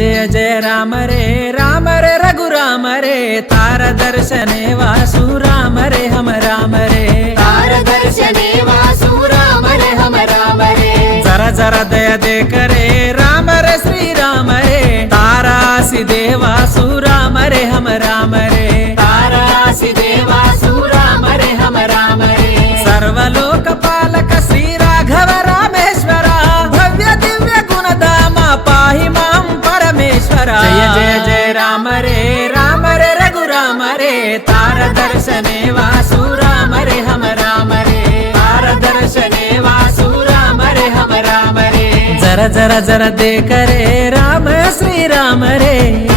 जय जय राम रे रघुराम रे तार दर्शने वासु राम रे हम राम रे तार दर्शने वासु राम रे हम राम रे जरा जरा दया दे करे राम रे श्री राम रे तारासी देवासु राम रे हम राम रे तारासी देवासु राम रे हम राम रे सर्वलोक पालक श्री राघव रामेश्वर भव्य दिव्य गुणधाम पाहि मां परमेश्वर जय जय जय राम रे रघुराम रे तार दर्शने वासु राम रे हम राम रे तार दर्शने वासु राम रे हम राम रे जरा जरा जरा दे करे राम श्री राम रे।